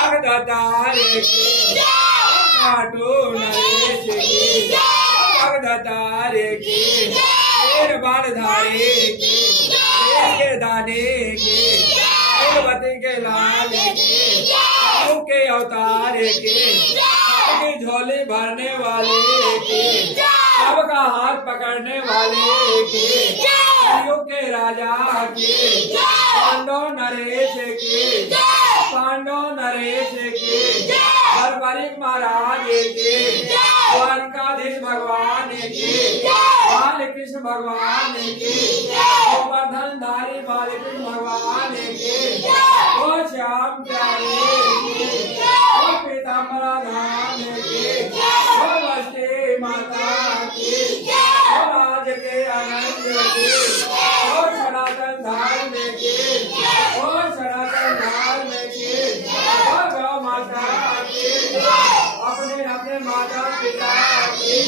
भगदत्तारे की खाटू नरेश की भगदत्तारे की शेर बाणधारी की शेर के दाने की भगवती के लाल की प्रभु के अवतार की सबकी झोली भरने वाले की सबका हाथ पकड़ने वाले की कलयुग के राजा की पांडव नरेश की पांडव नरेश की बर्बरिक महाराज की द्वारकाधीश भगवान की बाल कृष्ण भगवान की गोवर्धन धारी बाल कृष्ण भगवान की ओ श्याम प्यारे की ओ पीताम्बरा धाम की ओ वष्टी माता की ओ राज के आनंद की ओ सनातन धर्म की ओ सनातन धर्म की ओ गौ माता की अपने अपने माता पिता की